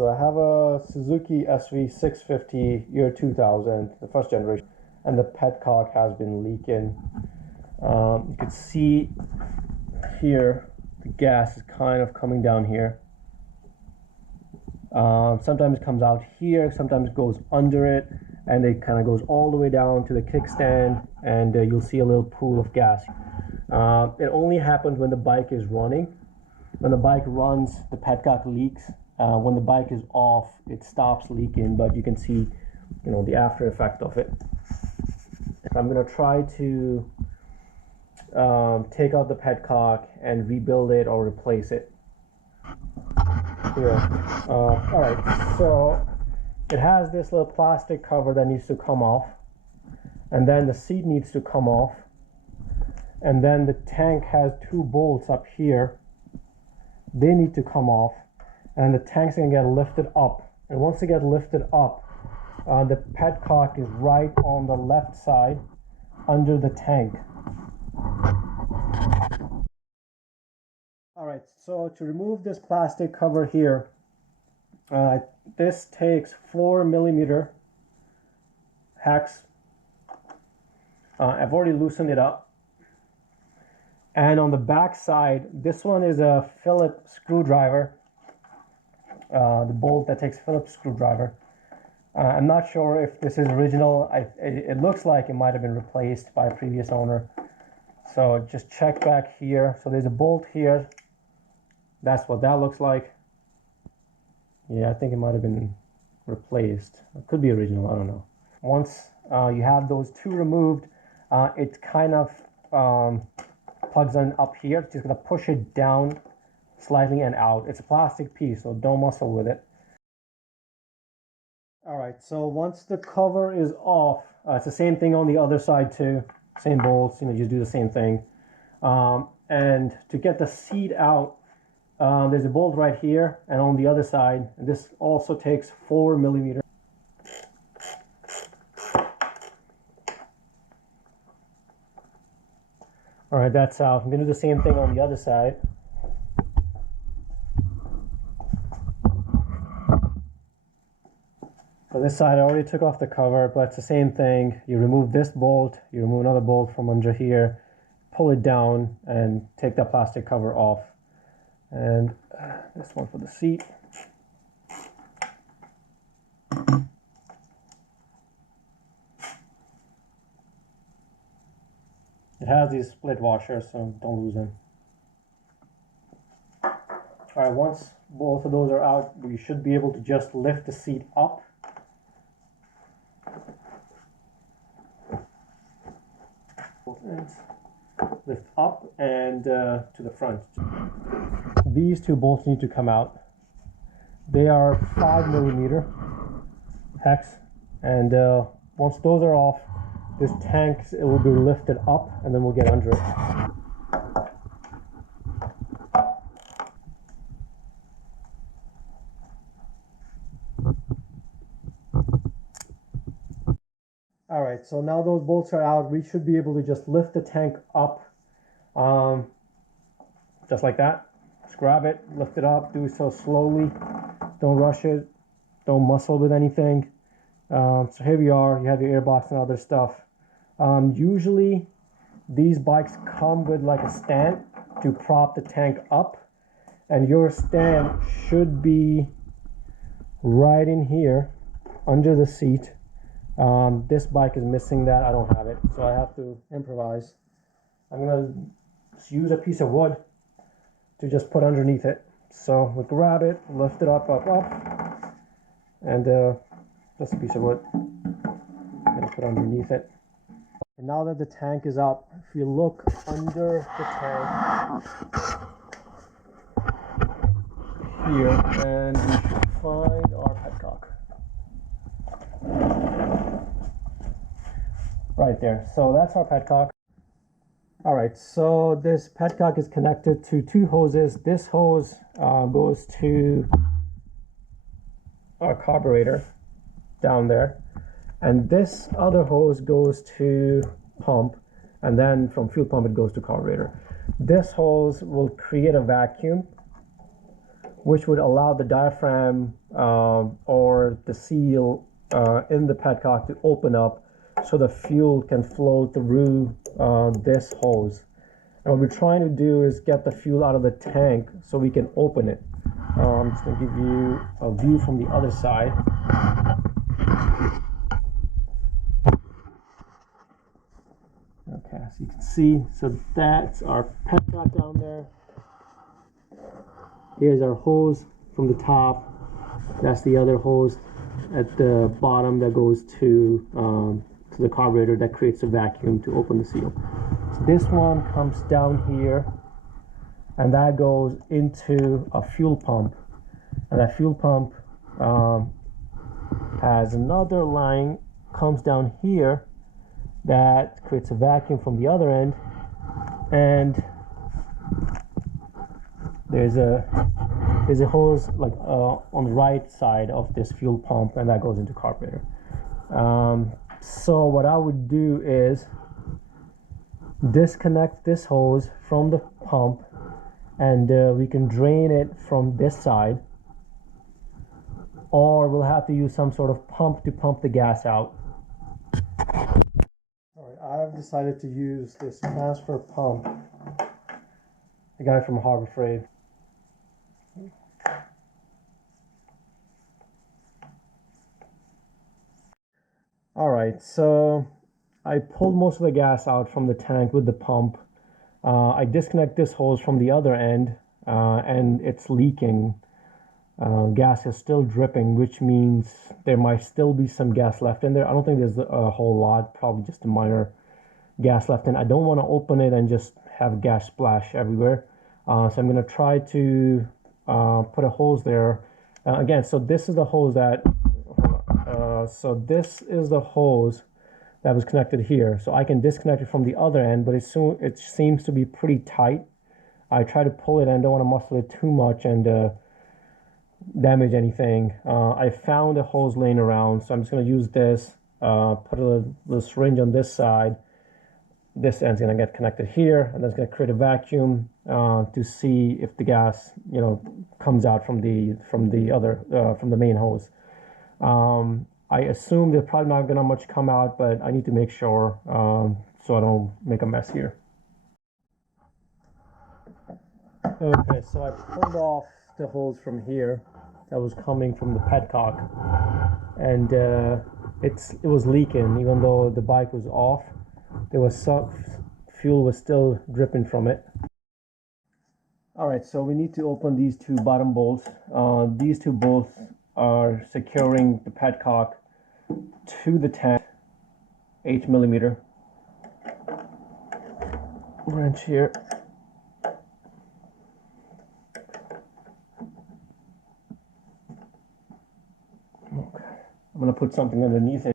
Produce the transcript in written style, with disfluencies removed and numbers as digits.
So I have a Suzuki Sv650 year 2000, the first generation, and the Petcock has been leaking. You can see here the gas is kind of coming down here. Sometimes it comes out here, sometimes it goes under it, and it kind of goes all the way down to the kickstand, and you'll see a little pool of gas. It only happens when the bike is running. When the bike runs, the Petcock leaks. When the bike is off, it stops leaking, but you can see, the after effect of it. I'm gonna try to take out the Petcock and rebuild it or replace it. Here. All right, so it has this little plastic cover that needs to come off, and then the seat needs to come off, and then the tank has two bolts up here. They need to come off, and the tank's gonna get lifted up. And once they get lifted up, the Petcock is right on the left side under the tank. All right, so to remove this plastic cover here, this takes 4mm hex. I've already loosened it up. And on the back side, this one is a Phillips screwdriver. The bolt that takes Phillips screwdriver. I'm not sure if this is original. It looks like it might have been replaced by a previous owner. So just check back here. So there's a bolt here. That's what that looks like. Yeah, I think it might have been replaced. It could be original, I don't know. Once you have those two removed, it kind of plugs in up here. Just gonna push it down slightly and out. It's a plastic piece, so don't muscle with it. All right, so once the cover is off, it's the same thing on the other side too. Same bolts, just do the same thing. And to get the seat out, there's a bolt right here and on the other side. And this also takes 4mm. All right, that's out. I'm gonna do the same thing on the other side. So this side I already took off the cover, but it's the same thing. You remove this bolt, you remove another bolt from under here, pull it down and take that plastic cover off. And this one for the seat. It has these split washers, so don't lose them. All right, once both of those are out, you should be able to just lift the seat up. Both ends. Lift up and to the front. These two bolts need to come out. They are 5mm hex, and once those are off, this tank will be lifted up, and then we'll get under it. All right, so now those bolts are out, we should be able to just lift the tank up, just like that. Just grab it, lift it up, do so slowly. Don't rush it, don't muscle with anything. So here we are, you have your airbox and other stuff. Usually these bikes come with like a stand to prop the tank up, and your stand should be right in here under the seat. This bike is missing that. I don't have it, so I have to improvise. I'm gonna just use a piece of wood to just put underneath it. So we'll grab it, lift it up, and just a piece of wood and put underneath it. And now that the tank is up, if you look under the tank here, and we should find our Petcock. Right there. So that's our Petcock. All right, so this Petcock is connected to two hoses. This hose goes to our carburetor down there, and this other hose goes to pump, and then from fuel pump it goes to carburetor. This hose will create a vacuum which would allow the diaphragm or the seal in the petcock to open up so the fuel can flow through this hose. And what we're trying to do is get the fuel out of the tank so we can open it. I'm just going to give you a view from the other side. Okay, so you can see, so that's our petcock down there. Here's our hose from the top. That's the other hose at the bottom that goes to the carburetor that creates a vacuum to open the seal. So this one comes down here, and that goes into a fuel pump. And that fuel pump has another line, comes down here, that creates a vacuum from the other end, and there's a hose like on the right side of this fuel pump, and that goes into carburetor. So what I would do is disconnect this hose from the pump, and we can drain it from this side, or we'll have to use some sort of pump to pump the gas out. All right, I've decided to use this transfer pump. I got it from Harbor Freight. All right, so I pulled most of the gas out from the tank with the pump. I disconnect this hose from the other end, and it's leaking. Gas is still dripping, which means there might still be some gas left in there. I don't think there's a whole lot, probably just a minor gas left in. I don't want to open it and just have gas splash everywhere. So I'm going to try to put a hose there. Again, so this is the hose that, this is the hose that was connected here. So I can disconnect it from the other end, but it seems to be pretty tight. I try to pull it and don't want to muscle it too much and damage anything. I found a hose laying around, so I'm just going to use this, put a little syringe on this side. This end's going to get connected here, and that's going to create a vacuum to see if the gas, comes out from the main hose. I assume there's probably not going to much come out, but I need to make sure so I don't make a mess here. Okay, so I pulled off the hose from here that was coming from the petcock, and it was leaking. Even though the bike was off, there was some fuel was still dripping from it. All right, so we need to open these two bottom bolts. These two bolts are securing the petcock to the tank. 8mm wrench here. Okay, I'm gonna put something underneath it.